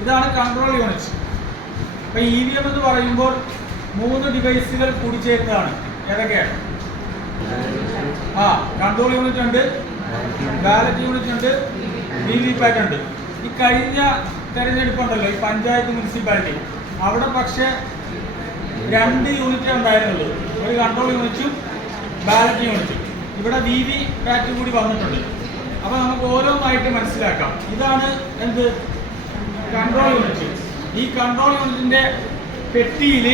ഇതാണ് control unit. അപ്പോൾ EVM എന്ന് പറയുമ്പോൾ 3 ഡിവൈസുകൾ കൂടി ചേർന്നതാണ്. ഏതൊക്കെയാണ്? കൺട്രോൾ യൂണിറ്റ് ഉണ്ട്, ബാലറ്റ് യൂണിറ്റ് ഉണ്ട്, VVPAT ഉണ്ട്. ഈ കഴിഞ്ഞ തെരഞ്ഞെടുപ്പുണ്ടല്ലോ, ഈ പഞ്ചായത്ത് മുനിസിപ്പാലിറ്റി, അവിടെ പക്ഷേ 2 യൂണിറ്റേ ഉണ്ടായിരുന്നുള്ളൂ. ഒരു കൺട്രോൾ യൂണിറ്റും ബാലറ്റ് യൂണിറ്റും. ഇവിടെ VVPAT കൂടി വന്നിട്ടുണ്ട്. അപ്പോൾ നമുക്ക് ഓരോന്നായിട്ട് മനസ്സിലാക്കാം. ഇതാണ് എന്ത്? Control unit. ഈ കൺട്രോൾ യൂണിറ്റിൻ്റെ പെട്ടിയിൽ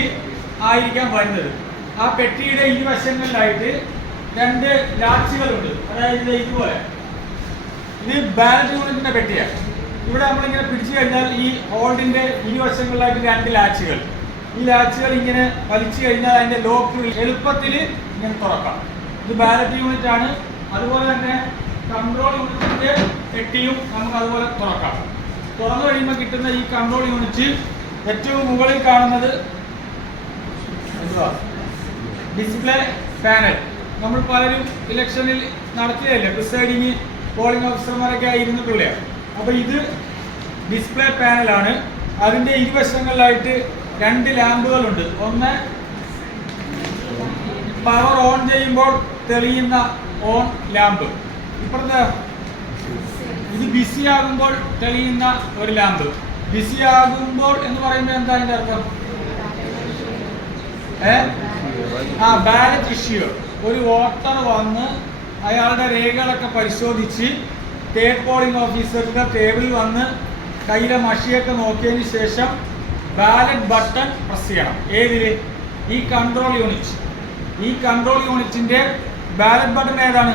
ആയിരിക്കാം വരുന്നത്. ആ പെട്ടിയുടെ ഇരുവശങ്ങളിലായിട്ട് 2 ലാച്ചുകളുണ്ട്. അതായത് ഇതുപോലെ. ഇത് ബാലറ്റ് യൂണിറ്റിൻ്റെ പെട്ടിയാണ്. ഇവിടെ നമ്മളിങ്ങനെ പിടിച്ചു കഴിഞ്ഞാൽ ഈ ഹോൾഡിൻ്റെ ഇരുവശങ്ങളിലായിട്ട് 2 ലാച്ചുകൾ. ഈ ലാച്ചുകൾ ഇങ്ങനെ വലിച്ചു കഴിഞ്ഞാൽ അതിൻ്റെ ലോക്ക് എളുപ്പത്തിൽ ഇങ്ങനെ തുറക്കാം. ഇത് ബാലറ്റ് യൂണിറ്റ് ആണ്. അതുപോലെ തന്നെ കൺട്രോൾ യൂണിറ്റിൻ്റെ പെട്ടിയും നമുക്ക് അതുപോലെ തുറക്കാം. തുറന്നു കഴിയുമ്പോൾ കിട്ടുന്ന ഈ കൺട്രോൾ യൂണിറ്റ് ഏറ്റവും മുകളിൽ കാണുന്നത് ഡിസ്പ്ലേ പാനൽ. നമ്മൾ പലരും ഇലക്ഷനിൽ നടത്തിയതല്ലേ, പ്രിസൈഡിങ് പോളിംഗ് ഓഫീസർമാരൊക്കെ ഇരുന്നിട്ടുള്ള. അപ്പോൾ ഇത് ഡിസ്പ്ലേ പാനലാണ്. അതിൻ്റെ ഇരുവശങ്ങളിലായിട്ട് 2 ലാമ്പുകളുണ്ട്. ഒന്ന് പവർ ഓൺ ചെയ്യുമ്പോൾ തെളിയുന്ന ഓൺ ലാമ്പ്. ഇപ്പുറത്തെ ഇത് ബിസി ആകുമ്പോൾ തെളിയുന്ന ഒരു ലാമ്പ്. ബിസി ആകുമ്പോൾ എന്ന് പറയുമ്പോൾ എന്താ അതിൻ്റെ അർത്ഥം? Ballot issue. ഒരു വോട്ടർ വന്ന് അയാളുടെ രേഖകളൊക്കെ പരിശോധിച്ച് സ്റ്റേറ്റ് പോളിംഗ് ഓഫീസറുടെ ടേബിളിൽ വന്ന് കയ്യിലെ മഷിയൊക്കെ നോക്കിയതിന് ശേഷം ബാലറ്റ് ബട്ടൺ പ്രസ് ചെയ്യണം. ഏതില്? ഈ കൺട്രോൾ യൂണിറ്റ്. ഈ കൺട്രോൾ യൂണിറ്റിൻ്റെ ബാലറ്റ് ബട്ടൺ ഏതാണ്?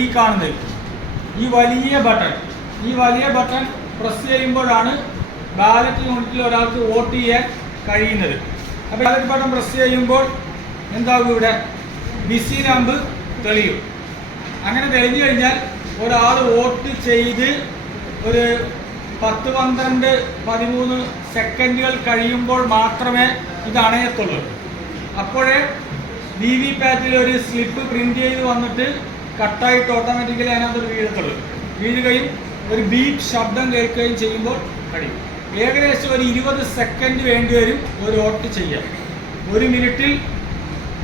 ഈ കാണുന്നത് ഈ വലിയ ബട്ടൺ. ഈ വലിയ ബട്ടൺ പ്രസ് ചെയ്യുമ്പോഴാണ് ബാലറ്റ് യൂണിറ്റിൽ ഒരാൾക്ക് വോട്ട് ചെയ്യാൻ കഴിയുന്നത്. അപ്പോൾ ബാലറ്റ് ബട്ടൺ പ്രസ് ചെയ്യുമ്പോൾ എന്താകും? ഇവിടെ ബിസി ലാമ്പ് തെളിയും. അങ്ങനെ തെളിഞ്ഞു കഴിഞ്ഞാൽ ഒരാൾ വോട്ട് ചെയ്ത് ഒരു 10, 12, 13 സെക്കൻഡുകൾ കഴിയുമ്പോൾ മാത്രമേ ഇത് അണയത്തുള്ളൂ. അപ്പോഴേ VVPAT ഒരു സ്ലിപ്പ് പ്രിന്റ് ചെയ്ത് വന്നിട്ട് കട്ടായിട്ട് ഓട്ടോമാറ്റിക്കലി അതിനകത്ത് വീഴത്തുള്ളൂ. വീഴുകയും ഒരു ബീപ്പ് ശബ്ദം കേൾക്കുകയും ചെയ്യുമ്പോൾ കഴിയും. ഏകദേശം ഒരു 20 സെക്കൻഡ് വേണ്ടി വരും ഒരു വോട്ട് ചെയ്യാൻ. 1 മിനിറ്റിൽ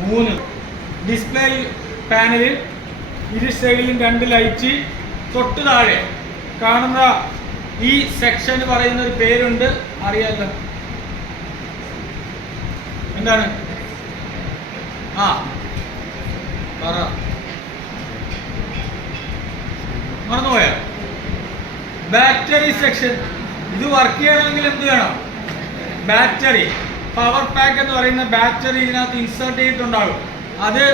3. ഡിസ്പ്ലേ പാനലിൽ ഇരു സൈഡിലും 2 ലൈറ്റ്. തൊട്ട് താഴെ കാണുന്ന ഈ സെക്ഷന് പറയുന്ന ഒരു പേരുണ്ട്, അറിയാലോ. എന്താണ്? മറന്നുപോയ ബാറ്ററി സെക്ഷൻ. ഇത് വർക്ക് ചെയ്യണമെങ്കിൽ എന്ത് വേണം? ബാറ്ററി. പവർ പാക്ക് എന്ന് പറയുന്ന ബാറ്ററി ഇതിനകത്ത് ഇൻസേർട്ട് ചെയ്തിട്ടുണ്ടാകും. അത്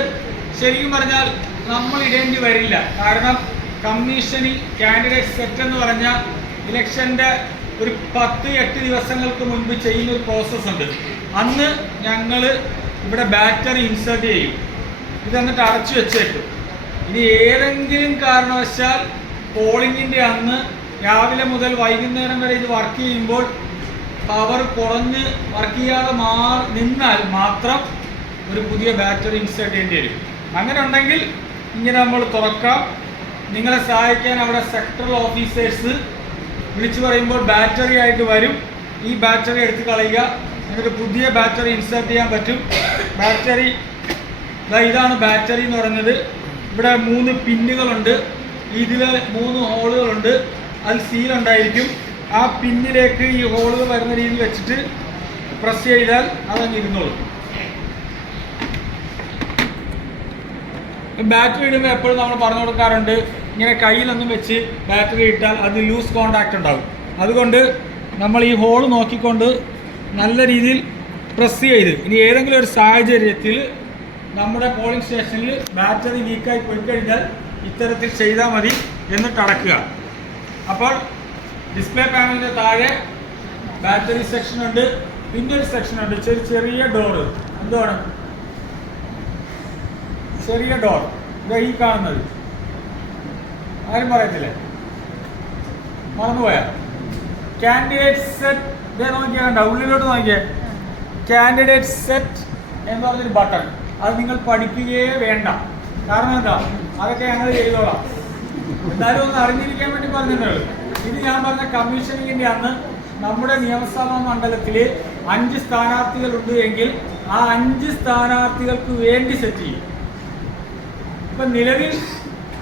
ശരിക്കും പറഞ്ഞാൽ നമ്മൾ ഇടേണ്ടി വരില്ല. കാരണം കമ്മീഷനിങ് കാൻഡിഡേറ്റ് സെറ്റ് എന്ന് പറഞ്ഞാൽ ഇലക്ഷൻ്റെ ഒരു 10-8 ദിവസങ്ങൾക്ക് മുൻപ് ചെയ്യുന്ന ഒരു പ്രോസസ്സ് ഉണ്ട്. അന്ന് ഞങ്ങൾ ഇവിടെ ബാറ്ററി ഇൻസേർട്ട് ചെയ്യും. ഇത് എന്നിട്ട് അടച്ചു വെച്ചേക്കും. ഇനി ഏതെങ്കിലും കാരണവശാൽ പോളിങ്ങിൻ്റെ അന്ന് രാവിലെ മുതൽ വൈകുന്നേരം വരെ ഇത് വർക്ക് ചെയ്യുമ്പോൾ പവർ കുറഞ്ഞ് വർക്ക് ചെയ്യാതെ നിന്നാൽ മാത്രം ഒരു പുതിയ ബാറ്ററി ഇൻസേർട്ട് ചെയ്യേണ്ടി വരും. അങ്ങനെ ഉണ്ടെങ്കിൽ ഇങ്ങനെ നമ്മൾ തുറക്കാം. നിങ്ങളെ സഹായിക്കാൻ അവിടെ സെക്ടറൽ ഓഫീസേഴ്സ് വിളിച്ചു പറയുമ്പോൾ ബാറ്ററി ആയിട്ട് വരും. ഈ ബാറ്ററി എടുത്ത് കളയുക. എന്നിട്ട് പുതിയ ബാറ്ററി ഇൻസേർട്ട് ചെയ്യാൻ പറ്റും. ബാറ്ററി ഇതാണ് ബാറ്ററി എന്ന് പറയുന്നത്. ഇവിടെ 3 പിന്നുകളുണ്ട്. ഇതിൽ 3 ഹോളുകളുണ്ട്. അതിൽ സീലുണ്ടായിരിക്കും. ആ പിന്നിലേക്ക് ഈ ഹോളുകൾ വരുന്ന രീതിയിൽ വെച്ചിട്ട് പ്രസ് ചെയ്താൽ അതങ്ങ് ഇരുന്നോളും. ബാറ്ററി ഇടുമ്പോൾ എപ്പോഴും നമ്മൾ പറഞ്ഞു കൊടുക്കാറുണ്ട്, ഇങ്ങനെ കയ്യിലൊന്നും വെച്ച് ബാറ്ററി ഇട്ടാൽ അത് ലൂസ് കോണ്ടാക്റ്റ് ഉണ്ടാകും. അതുകൊണ്ട് നമ്മൾ ഈ ഹോൾ നോക്കിക്കൊണ്ട് നല്ല രീതിയിൽ പ്രസ് ചെയ്ത്, ഇനി ഏതെങ്കിലും ഒരു സാഹചര്യത്തിൽ നമ്മുടെ പോളിംഗ് സ്റ്റേഷനിൽ ബാറ്ററി വീക്കായി പോയി കഴിഞ്ഞാൽ ഇത്തരത്തിൽ ചെയ്താൽ മതി. എന്നിട്ട് അടക്കുക. അപ്പോൾ ഡിസ്പ്ലേ പാനലിൻ്റെ താഴെ ബാറ്ററി സെക്ഷൻ ഉണ്ട്. പിന്നെ ഒരു സെക്ഷൻ ഉണ്ട്, ചെറിയ ഡോറ്. എന്താണ്? ചെറിയ ഡോർ. ഈ കാണുന്നത് ആരും പറയത്തില്ലേ? മറന്നുപോയാ? Candidate set. ഇതേ നോക്കിയാൽ ഉള്ളിലോട്ട് നോക്കിയേ. കാൻഡിഡേറ്റ് സെറ്റ് എന്ന് പറഞ്ഞൊരു ബട്ടൺ. അത് നിങ്ങൾ പഠിക്കുകയേ വേണ്ട. കാരണം എന്താ? അതൊക്കെ ഞങ്ങൾ ചെയ്തോളാം. എന്തായാലും ഒന്ന് അറിഞ്ഞിരിക്കാൻ വേണ്ടി പറഞ്ഞിട്ടുള്ളൂ. ഇത് ഞാൻ പറഞ്ഞ കമ്മീഷനിങ്ങിൻ്റെ അന്ന് നമ്മുടെ നിയമസഭാ മണ്ഡലത്തിൽ 5 സ്ഥാനാർത്ഥികളുണ്ട് എങ്കിൽ ആ 5 സ്ഥാനാർത്ഥികൾക്ക് വേണ്ടി സെറ്റ് ചെയ്യും. ഇപ്പൊ നിലവിൽ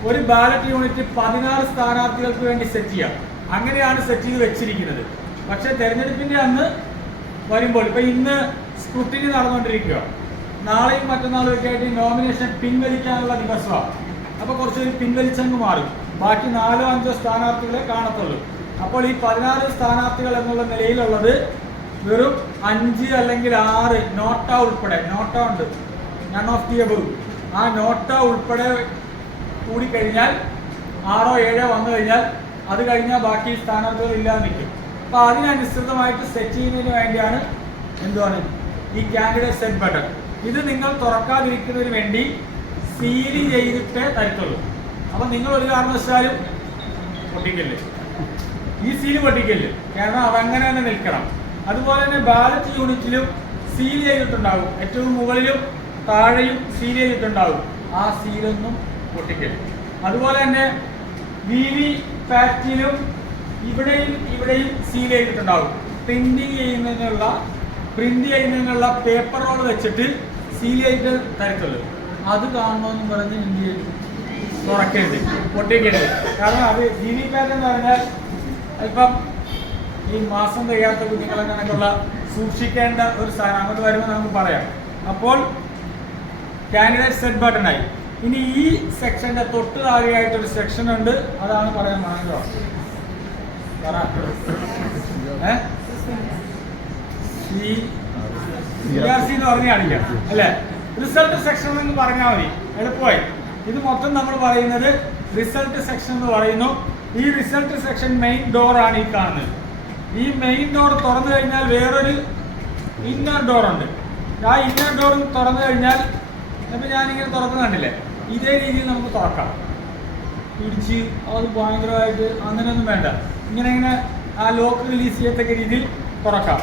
ഒരു ബാലറ്റ് യൂണിറ്റ് 16 സ്ഥാനാർത്ഥികൾക്ക് വേണ്ടി സെറ്റ് ചെയ്യാം. അങ്ങനെയാണ് സെറ്റ് ചെയ്ത് വെച്ചിരിക്കുന്നത്. പക്ഷെ തെരഞ്ഞെടുപ്പിന്റെ അന്ന് വരുമ്പോൾ ഇപ്പൊ ഇന്ന് സ്ക്രൂട്ടിനി നടന്നുകൊണ്ടിരിക്കുക, നാളെയും മറ്റന്നാളും ഒക്കെ ആയിട്ട് നോമിനേഷൻ പിൻവലിക്കാനുള്ള ദിവസമാണ്. അപ്പൊ കുറച്ചൊരു പിൻവലിച്ചങ്ങ് മാറും. ബാക്കി 4-5 സ്ഥാനാർത്ഥികളെ കാണത്തുള്ളൂ. അപ്പോൾ ഈ 16 സ്ഥാനാർത്ഥികൾ എന്നുള്ള നിലയിലുള്ളത് വെറും 5 അല്ലെങ്കിൽ 6 നോട്ട ഉൾപ്പെടെ, നോട്ട ഉണ്ട്, നൺ ഓഫ് ദി അബവ്, ആ നോട്ട ഉൾപ്പെടെ കൂടിക്കഴിഞ്ഞാൽ 6-7 വന്നു കഴിഞ്ഞാൽ അത് കഴിഞ്ഞാൽ ബാക്കി സ്ഥാനാർത്ഥികൾ ഇല്ലാതെ നിൽക്കും. അപ്പോൾ അതിനനുസൃതമായിട്ട് സെറ്റ് ചെയ്യുന്നതിന് വേണ്ടിയാണ് എന്തുവാണ് ഈ കാൻഡിഡേറ്റ് സെറ്റ് ബട്ടൺ. ഇത് നിങ്ങൾ തുറക്കാതിരിക്കുന്നതിന് വേണ്ടി സീൽ ചെയ്തിട്ടേ തരത്തുള്ളൂ. അപ്പം നിങ്ങൾ ഒരു കാരണവശാലും പൊട്ടിക്കല്ലേ, ഈ സീൽ പൊട്ടിക്കല്ലേ, കാരണം അതങ്ങനെ തന്നെ നിൽക്കണം. അതുപോലെ തന്നെ ബാലറ്റ് യൂണിറ്റിലും സീൽ ചെയ്തിട്ടുണ്ടാകും, ഏറ്റവും മുകളിലും താഴെയും സീൽ ചെയ്തിട്ടുണ്ടാകും. ആ സീലൊന്നും പൊട്ടിക്കല്. അതുപോലെ തന്നെ വിവി പാറ്റിലും ഇവിടെയും സീൽ ചെയ്തിട്ടുണ്ടാകും. പ്രിന്റ് ചെയ്യുന്നതിനുള്ള പേപ്പർ റോൾ വെച്ചിട്ട് സീൽ ചെയ്തിട്ട് തരത്തുള്ളൂ. അത് കാണണമെന്ന് പറഞ്ഞ് എന്ത് ചെയ്യും, തുറക്കരുത്, പൊട്ടിക്കരുത്. കാരണം അത് വിവി പാറ്റ് എന്ന് പറഞ്ഞാൽ ഇപ്പം ഈ മാസം തികയാത്ത കുഞ്ഞുങ്ങളെ കണക്കുള്ള സൂക്ഷിക്കേണ്ട ഒരു സാധനം. അങ്ങോട്ട് വരുമ്പോൾ നമുക്ക് പറയാം. അപ്പോൾ കാൻഡിഡേറ്റ് സെറ്റ് ബട്ടണായി. ഇനി ഈ സെക്ഷന്റെ തൊട്ട് താഴെയായിട്ടൊരു സെക്ഷൻ ഉണ്ട്, അതാണ് പറയാൻ മാർഗം. എന്ന് പറഞ്ഞ് കാണിക്കാം അല്ലെ, റിസൾട്ട് സെക്ഷൻ എന്ന് പറഞ്ഞാൽ മതി, എളുപ്പമായി. ഇത് മൊത്തം നമ്മൾ പറയുന്നത് റിസൾട്ട് സെക്ഷൻ എന്ന് പറയുന്നു. ഈ റിസൾട്ട് സെക്ഷൻ മെയിൻ ഡോർ ആണ് ഈ കാണുന്നത്. ഈ മെയിൻ ഡോർ തുറന്നു കഴിഞ്ഞാൽ വേറൊരു ഇന്നർ ഡോർ ഉണ്ട്. ആ ഇന്നർ ഡോർ തുറന്നു കഴിഞ്ഞാൽ ഇപ്പം ഞാനിങ്ങനെ തുറന്നു കണ്ടില്ലേ, ഇതേ രീതിയിൽ നമുക്ക് തുറക്കാം. പിടിച്ച് അത് ഭയങ്കരമായിട്ട് അങ്ങനെയൊന്നും വേണ്ട, ഇങ്ങനെ ആ ലോക്ക് റിലീസ് ചെയ്യത്തക്ക രീതിയിൽ തുറക്കാം.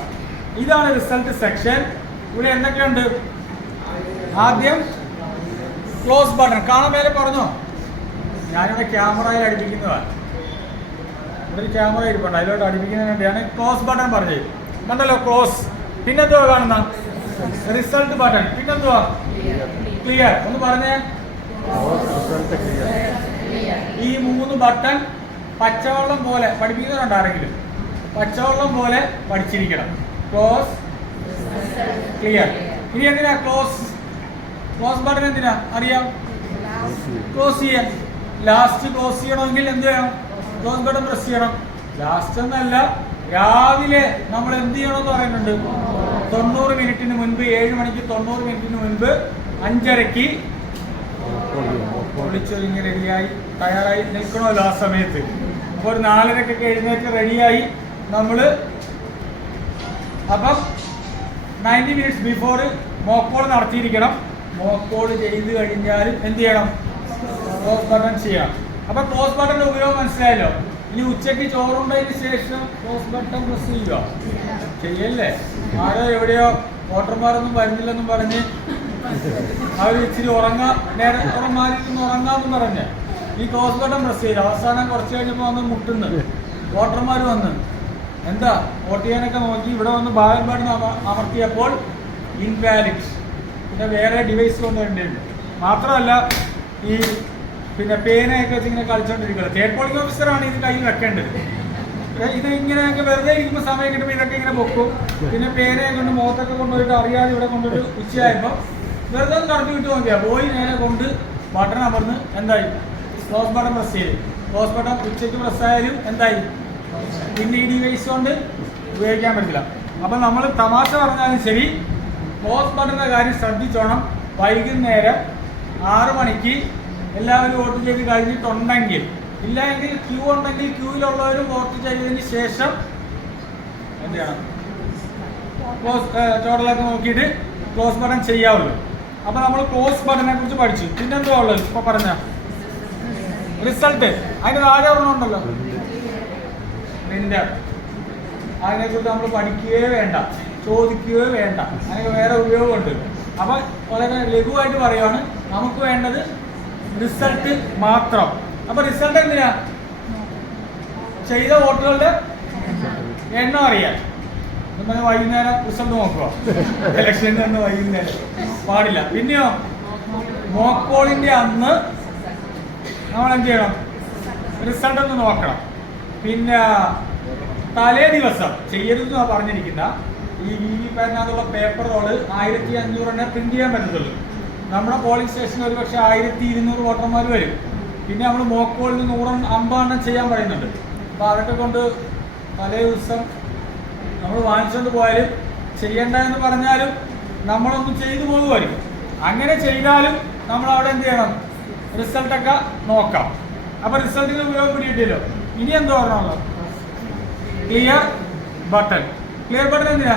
ഇതാണ് റിസൾട്ട് സെക്ഷൻ. ഇവിടെ എന്തൊക്കെയുണ്ട്? ആദ്യം ക്ലോസ് ബട്ടൺ കാണാൻ മേലെ പറഞ്ഞോ, ഞാനിവിടെ ക്യാമറയിൽ അടുപ്പിക്കുന്നതാണ്. ഇവിടെ ഒരു ക്യാമറ ഇരിപ്പുണ്ട്, അതിലോട്ട് അടുപ്പിക്കുന്നതിന് വേണ്ടിയാണ് ക്ലോസ് ബട്ടൺ പറഞ്ഞത്. കണ്ടല്ലോ ക്ലോസ്. പിന്നെന്തുവാ കാണുന്ന റിസൾട്ട് ബട്ടൺ, പിന്നെന്തുവാ ക്ലിയർ. ഒന്ന് പറഞ്ഞേ, ഈ 3 ബട്ടൺ പച്ചവെള്ളം പോലെ പഠിപ്പിക്കുന്നുണ്ട് ആരെങ്കിലും, പച്ചവെള്ളം പോലെ പഠിച്ചിരിക്കണം. Close, clear. ഇനി എന്തിനാ ക്ലോസ് ബട്ടൺ എന്തിനാ അറിയാം? ക്ലോസ് ചെയ്യാൻ. ലാസ്റ്റ് ക്ലോസ് ചെയ്യണമെങ്കിൽ എന്ത് ചെയ്യണം? ക്ലോസ് ബട്ടൺ പ്രസ് ചെയ്യണം. ലാസ്റ്റ് എന്നല്ല, രാവിലെ നമ്മൾ എന്ത് ചെയ്യണമെന്ന് പറയുന്നുണ്ട്. 90 മിനിറ്റിന് മുൻപ്, 7 മണിക്ക് 90 മിനിറ്റിന് മുൻപ് 5:30 പൊളിച്ചൊരുങ്ങി റെഡിയായി തയ്യാറായി നിൽക്കണമല്ലോ ആ സമയത്ത്. അപ്പോൾ ഒരു 4:30 എഴുന്നേറ്റ് റെഡിയായി നമ്മൾ. അപ്പം 90 മിനിറ്റ്സ് ബിഫോർ മോക്ക് കോൾ നടത്തിയിരിക്കണം. മോക്ക് കോൾ ചെയ്ത് കഴിഞ്ഞാലും എന്ത് ചെയ്യണം? ക്ലോസ് ബട്ടൺ ചെയ്യണം. അപ്പം ക്ലോസ് ബട്ടൻ്റെ ഉപയോഗം മനസ്സിലായല്ലോ. ഇനി ഉച്ചയ്ക്ക് ചോറുണ്ടതിന് ശേഷം ക്ലോസ് ബട്ടൺ പ്രസ് ചെയ്യുക ചെയ്യല്ലേ. ആരോ എവിടെയോ വോട്ടർമാരൊന്നും വരുന്നില്ലെന്നും പറഞ്ഞ് അവർ ഇച്ചിരി ഉറങ്ങാമെന്ന് പറഞ്ഞ് ഈ ക്ലോസ് ബട്ടൺ പ്രസ് ചെയ്ത് അവസാനം കുറച്ച് കഴിഞ്ഞപ്പോൾ വന്ന് മുട്ടുന്നു. വോട്ടർമാർ വന്ന് എന്താ വോട്ട് ചെയ്യാനൊക്കെ നോക്കി ഇവിടെ വന്ന് ബാലറ്റ് ബട്ടൺ അമർത്തിയപ്പോൾ ഇൻവാലിഡ്. പിന്നെ വേറെ ഡിവൈസ് കൊണ്ടുവരേണ്ടതുണ്ട്. മാത്രമല്ല ഈ പിന്നെ പേനയൊക്കെ വെച്ച് ഇങ്ങനെ കളിച്ചോണ്ടിരിക്കുന്നത്. തേർഡ് പോളിംഗ് ഓഫീസറാണ് ഇത് കയ്യിൽ വെക്കേണ്ടത്. ഇത് ഇങ്ങനെയൊക്കെ വെറുതെ ഇരിക്കുമ്പോൾ സമയം കിട്ടുമ്പോൾ ഇതൊക്കെ ഇങ്ങനെ പൊക്കും. പിന്നെ പേനയെ കൊണ്ട് മുഖത്തൊക്കെ കൊണ്ടുപോയിട്ട് അറിയാതെ ഇവിടെ കൊണ്ടുപോയിട്ട് ഉച്ചയായപ്പോൾ വെറുതെ ഒന്ന് കടത്തി വിട്ട് നോക്കിയാൽ പോയി നേരെ കൊണ്ട് ബട്ടൺ അമർന്ന് എന്തായി? ക്ലോസ് ബട്ടൺ പ്രസ് ചെയ്ത്. ക്ലോസ് ബട്ടൺ ഉച്ചയ്ക്ക് പ്രസ് ആയാലും എന്തായി? പിന്നെ ഈ ഡിവൈസ് കൊണ്ട് ഉപയോഗിക്കാൻ പറ്റില്ല. അപ്പം നമ്മൾ തമാശ പറഞ്ഞാലും ശരി, ക്ലോസ് ബട്ടൻ്റെ കാര്യം ശ്രദ്ധിച്ചോണം. വൈകുന്നേരം 6 മണിക്ക് എല്ലാവരും വോട്ട് ചെയ്ത് കഴിഞ്ഞിട്ടുണ്ടെങ്കിൽ, ഇല്ലെങ്കിൽ ക്യൂ ഉണ്ടെങ്കിൽ ക്യൂവിലുള്ളവരും വോട്ട് ചെയ്തതിന് ശേഷം എന്ത് ചെയ്യണം? ക്ലോസ് ടോട്ടലൊക്കെ നോക്കിയിട്ട് ക്ലോസ് ബട്ടൺ ചെയ്യാവുള്ളൂ. അപ്പോൾ നമ്മൾ ക്ലോസ് ബട്ടനെ കുറിച്ച് പഠിച്ചു. പിന്നെന്തുവാ ഉള്ളത്? ഇപ്പോൾ പറഞ്ഞ റിസൾട്ട്, അതിന് താഴെ ഒരെണ്ണമുണ്ടല്ലോ പ്രിന്റർ. അതിനെക്കുറിച്ച് നമ്മൾ പഠിക്കുകയേ വേണ്ട, ചോദിക്കുകയോ വേണ്ട, അതിനൊക്കെ വേറെ ഉപയോഗമുണ്ട്. അപ്പം വളരെ ലഘുവായിട്ട് പറയുവാണ്, നമുക്ക് വേണ്ടത് റിസൾട്ട് മാത്രം. അപ്പൊ റിസൾട്ട് എന്തിനാ? ചെയ്ത വോട്ടുകളുടെ എണ്ണം അറിയാൻ നമ്മൾ വൈകുന്നേരം റിസൾട്ട് നോക്കുക. ഇലക്ഷൻ്റെ അന്ന് വൈകുന്നേരം പാടില്ല. പിന്നെയോ മോക്ക് പോളിന്റെ അന്ന് നമ്മൾ എന്ത് ചെയ്യണം? റിസൾട്ട് ഒന്ന് നോക്കണം. പിന്നെ തലേ ദിവസം ചെയ്യരുതെന്നാണ് പറഞ്ഞിരിക്കുന്ന ഈ VVPAT-നകത്തുള്ള പേപ്പർ റോള് 1500 പ്രിന്റ് ചെയ്യാൻ പറ്റത്തുള്ളൂ. നമ്മുടെ പോളിംഗ് സ്റ്റേഷനിൽ ഒരു പക്ഷേ 1200 വോട്ടർമാർ വരും. പിന്നെ നമ്മൾ മോക്ക് പോളിന് 150 ചെയ്യാൻ പറയുന്നുണ്ട്. അപ്പോൾ അതൊക്കെ കൊണ്ട് തലേ ദിവസം നമ്മൾ വാങ്ങിച്ചുകൊണ്ട് പോയാലും ചെയ്യണ്ട എന്ന് പറഞ്ഞാലും നമ്മളൊന്നും ചെയ്തു പോകുമായിരിക്കും. അങ്ങനെ ചെയ്താലും നമ്മൾ അവിടെ എന്ത് ചെയ്യണം? റിസൾട്ടൊക്കെ നോക്കാം. അപ്പോൾ റിസൾട്ടിന് ഉപയോഗം പിടിയിട്ടില്ലോ. ഇനി എന്തോ പറഞ്ഞോളൂ, ക്ലിയർ ബട്ടൺ. ക്ലിയർ ബട്ടൺ എന്തിനാ?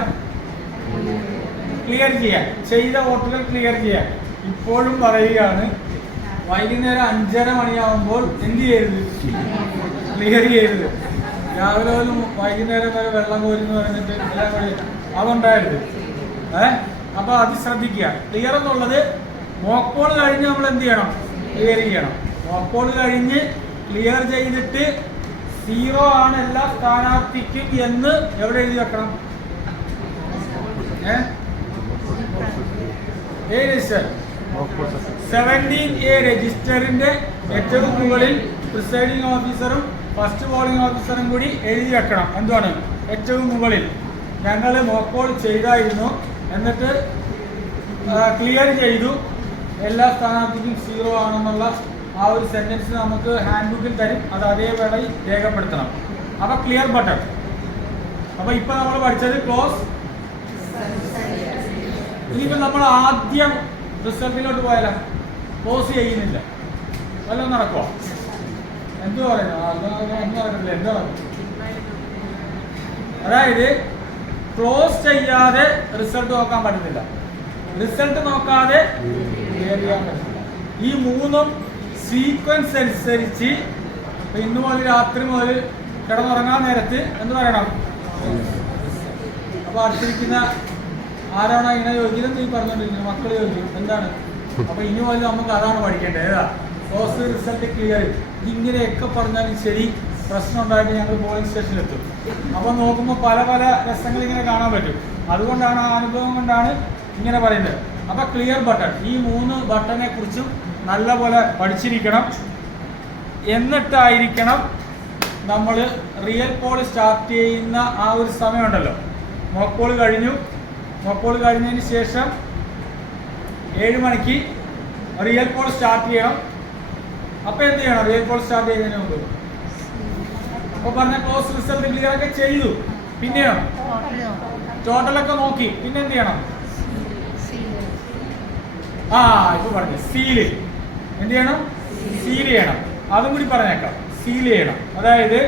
ക്ലിയർ ചെയ്യാൻ, ചെയ്ത വോട്ടുകൾ ക്ലിയർ ചെയ്യാൻ. ഇപ്പോഴും പറയുകയാണ്, വൈകുന്നേരം 5:30 മണിയാവുമ്പോൾ എന്ത് ചെയ്യരുത്? ക്ലിയർ ചെയ്യരുത്. രാവിലെ പോലും വൈകുന്നേരം വരെ വെള്ളം കോരുന്ന് പറഞ്ഞിട്ട് എല്ലാം കൂടി അതുണ്ടായിരുന്നു. അപ്പോൾ അത് ശ്രദ്ധിക്കുക. ക്ലിയർ എന്നുള്ളത് മോക്ക് പോൾ കഴിഞ്ഞ് നമ്മൾ എന്ത് ചെയ്യണം? ക്ലിയർ ചെയ്യണം. മോക്ക് പോൾ കഴിഞ്ഞ് ക്ലിയർ ചെയ്തിട്ട് 0 ആണ് എല്ലാ സ്ഥാനാർത്ഥിക്കും എന്ന് എവിടെ എഴുതി വെക്കണം? രജിസ്റ്റർ 17A രജിസ്റ്ററിന്റെ ഏറ്റവും മുകളിൽ പ്രിസൈഡിംഗ് ഓഫീസറും ഫസ്റ്റ് പോളിംഗ് ഓഫീസറും കൂടി എഴുതി വെക്കണം. എന്താണ് ഏറ്റവും മുകളിൽ? ഞങ്ങൾ മോക്ക് പോൾ ചെയ്തായിരുന്നു, എന്നിട്ട് ക്ലിയർ ചെയ്തു, എല്ലാ സ്ഥാനാർത്ഥിക്കും 0 ആണെന്നുള്ള ആ ഒരു സെന്റൻസ് നമുക്ക് ഹാൻഡ് ബുക്കിൽ തരും. അത് അതേവേള രേഖപ്പെടുത്തണം. അപ്പോൾ ക്ലിയർ ബട്ടൺ. അപ്പോൾ ഇപ്പൊ നമ്മൾ പഠിച്ചത് ക്ലോസ്. ഇനിയിപ്പോൾ നമ്മൾ ആദ്യം റിസൾട്ടിലോട്ട് പോയാലോ? ക്ലോസ് ചെയ്യുന്നില്ല, വല്ലതും നടക്കുമോ? എന്തു പറയുന്നു? എന്താ അതായത് ക്ലോസ് ചെയ്യാതെ റിസൾട്ട് നോക്കാൻ പറ്റുന്നില്ല, റിസൾട്ട് നോക്കാതെ ക്ലിയർ ചെയ്യാൻ പറ്റില്ല. ഈ മൂന്നും സീക്വൻസ് അനുസരിച്ച് ഇന്നു മുതൽ രാത്രി മുതൽ കിടന്നുറങ്ങാൻ നേരത്ത് എന്ത് പറയണം? അപ്പൊ അടുത്തിരിക്കുന്ന ആരാണോ ഇങ്ങനെ ചോദിക്കുന്നത്? ഈ പറഞ്ഞോണ്ടിരിക്കുന്നത് മക്കൾ ചോദിക്കും എന്താണ്. അപ്പൊ ഇനി മുതൽ നമുക്ക് അതാണ് പഠിക്കേണ്ടത്. ഏതാ? Close, result, clear. ഇങ്ങനെയൊക്കെ പറഞ്ഞാലും ശരി, പ്രശ്നം ഉണ്ടായിട്ട് ഞങ്ങൾ പോളിംഗ് സ്റ്റേഷനിലെത്തും. അപ്പോൾ നോക്കുമ്പോൾ പല പല രസങ്ങൾ ഇങ്ങനെ കാണാൻ പറ്റും. അതുകൊണ്ടാണ്, ആ അനുഭവം കൊണ്ടാണ് ഇങ്ങനെ പറയുന്നത്. അപ്പോൾ ക്ലിയർ ബട്ടൺ, ഈ 3 ബട്ടനെ കുറിച്ചും നല്ലപോലെ പഠിച്ചിരിക്കണം. എന്നിട്ടായിരിക്കണം നമ്മൾ റിയൽ പോൾ സ്റ്റാർട്ട് ചെയ്യുന്ന ആ ഒരു സമയമുണ്ടല്ലോ. മോക്ക് പോൾ കഴിഞ്ഞു. മോക്ക് പോൾ കഴിഞ്ഞതിന് ശേഷം 7 മണിക്ക് റിയൽ പോൾ സ്റ്റാർട്ട് ചെയ്യണം. അപ്പോൾ എന്ത് ചെയ്യണം? റിയൽ പോൾ സ്റ്റാർട്ട് ചെയ്യുന്നതിന് മുമ്പ് അപ്പോൾ പറഞ്ഞ ക്ലോസ്, റിസൾട്ട്, ക്ലിയർ ഒക്കെ ചെയ്തു. പിന്നെയോ ടോട്ടലൊക്കെ നോക്കി. പിന്നെ എന്ത് ചെയ്യണം? ഇപ്പൊ പറഞ്ഞു സീല്. എന്ത് ചെയ്യണം? സീൽ ചെയ്യണം. അതും കൂടി പറഞ്ഞേക്കാം. സീൽ ചെയ്യണം. അതായത്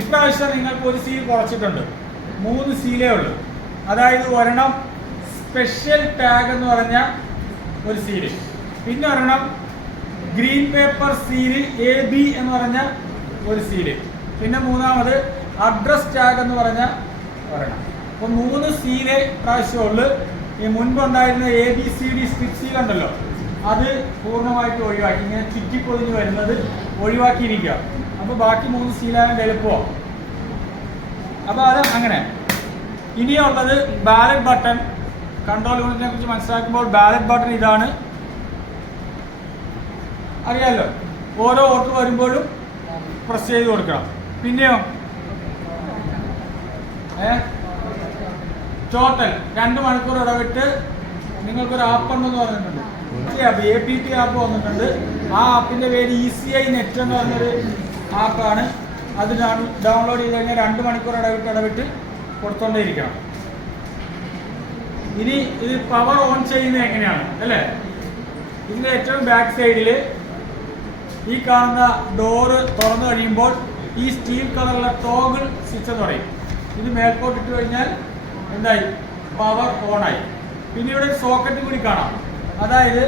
ഇപ്രാവശ്യം നിങ്ങൾക്ക് ഒരു സീൽ കുറച്ചിട്ടുണ്ട്. 3 സീലേ ഉള്ളൂ. അതായത് ഒരെണ്ണം സ്പെഷ്യൽ ടാഗ് എന്ന് പറഞ്ഞ ഒരു സീല്, പിന്നെ ഒരെണ്ണം ഗ്രീൻ പേപ്പർ സീല് AB എന്ന് പറഞ്ഞ ഒരു സീല്, പിന്നെ മൂന്നാമത് അഡ്രസ് ടാഗ് എന്ന് പറഞ്ഞ ഒരെണ്ണം. അപ്പോൾ 3 സീലേ പ്രാവശ്യമുള്ളൂ. ഈ മുൻപുണ്ടായിരുന്ന ABCD സ്ട്രിപ്പ് സീൽ ഉണ്ടല്ലോ, അത് പൂർണ്ണമായിട്ട് ഒഴിവാക്കി. ഇങ്ങനെ ചുറ്റിപ്പൊതിഞ്ഞ് വരുന്നത് ഒഴിവാക്കിയിരിക്കുക. അപ്പോൾ ബാക്കി 3 സീലായാലും എളുപ്പമാണ്. അപ്പോൾ അത് അങ്ങനെ. ഇനിയുള്ളത് ബാലറ്റ് ബട്ടൺ. കൺട്രോൾ യൂണിറ്റിനെ കുറിച്ച് മനസ്സിലാക്കുമ്പോൾ ബാലറ്റ് ബട്ടൺ ഇതാണ്, അറിയാമല്ലോ. ഓരോ വോട്ട് വരുമ്പോഴും പ്രസ് ചെയ്ത് കൊടുക്കണം. പിന്നെയോ ടോട്ടൽ 2 മണിക്കൂർ ഇടവിട്ട് നിങ്ങൾക്കൊരു ആപ്പ് ഉണ്ടെന്ന് പറഞ്ഞിട്ടുണ്ട്. APT ആപ്പ് വന്നിട്ടുണ്ട്. ആ ആപ്പിൻ്റെ പേര് ECI നെറ്റ് എന്ന് പറഞ്ഞൊരു ആപ്പാണ്. അത് ഡൗൺലോഡ് ചെയ്ത് കഴിഞ്ഞാൽ 2 മണിക്കൂർ ഇടവിട്ട് കൊടുത്തോണ്ടേയിരിക്കണം. ഇനി ഇത് പവർ ഓൺ ചെയ്യുന്നത് എങ്ങനെയാണ് അല്ലേ? ഇതിൻ്റെ ഏറ്റവും ബാക്ക് സൈഡിൽ ഈ കാണുന്ന ഡോറ് തുറന്നു കഴിയുമ്പോൾ ഈ സ്റ്റീൽ കളറുള്ള ടോഗിൾ സ്വിച്ച് എന്ന് പറയും. ഇത് മേൽപോട്ടിട്ട് കഴിഞ്ഞാൽ എന്തായി? പവർ ഓണായി. പിന്നെ ഇവിടെ ഒരു സോക്കറ്റ് കൂടി കാണാം. അതായത്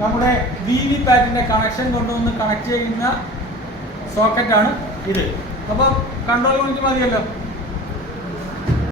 നമ്മുടെ VVPAT-ന്റെ കണക്ഷൻ കൊണ്ടുവന്ന് കണക്ട് ചെയ്യുന്ന സോക്കറ്റാണ് ഇത്. അപ്പം കൺട്രോൾ യൂണിറ്റ് മതിയല്ലോ.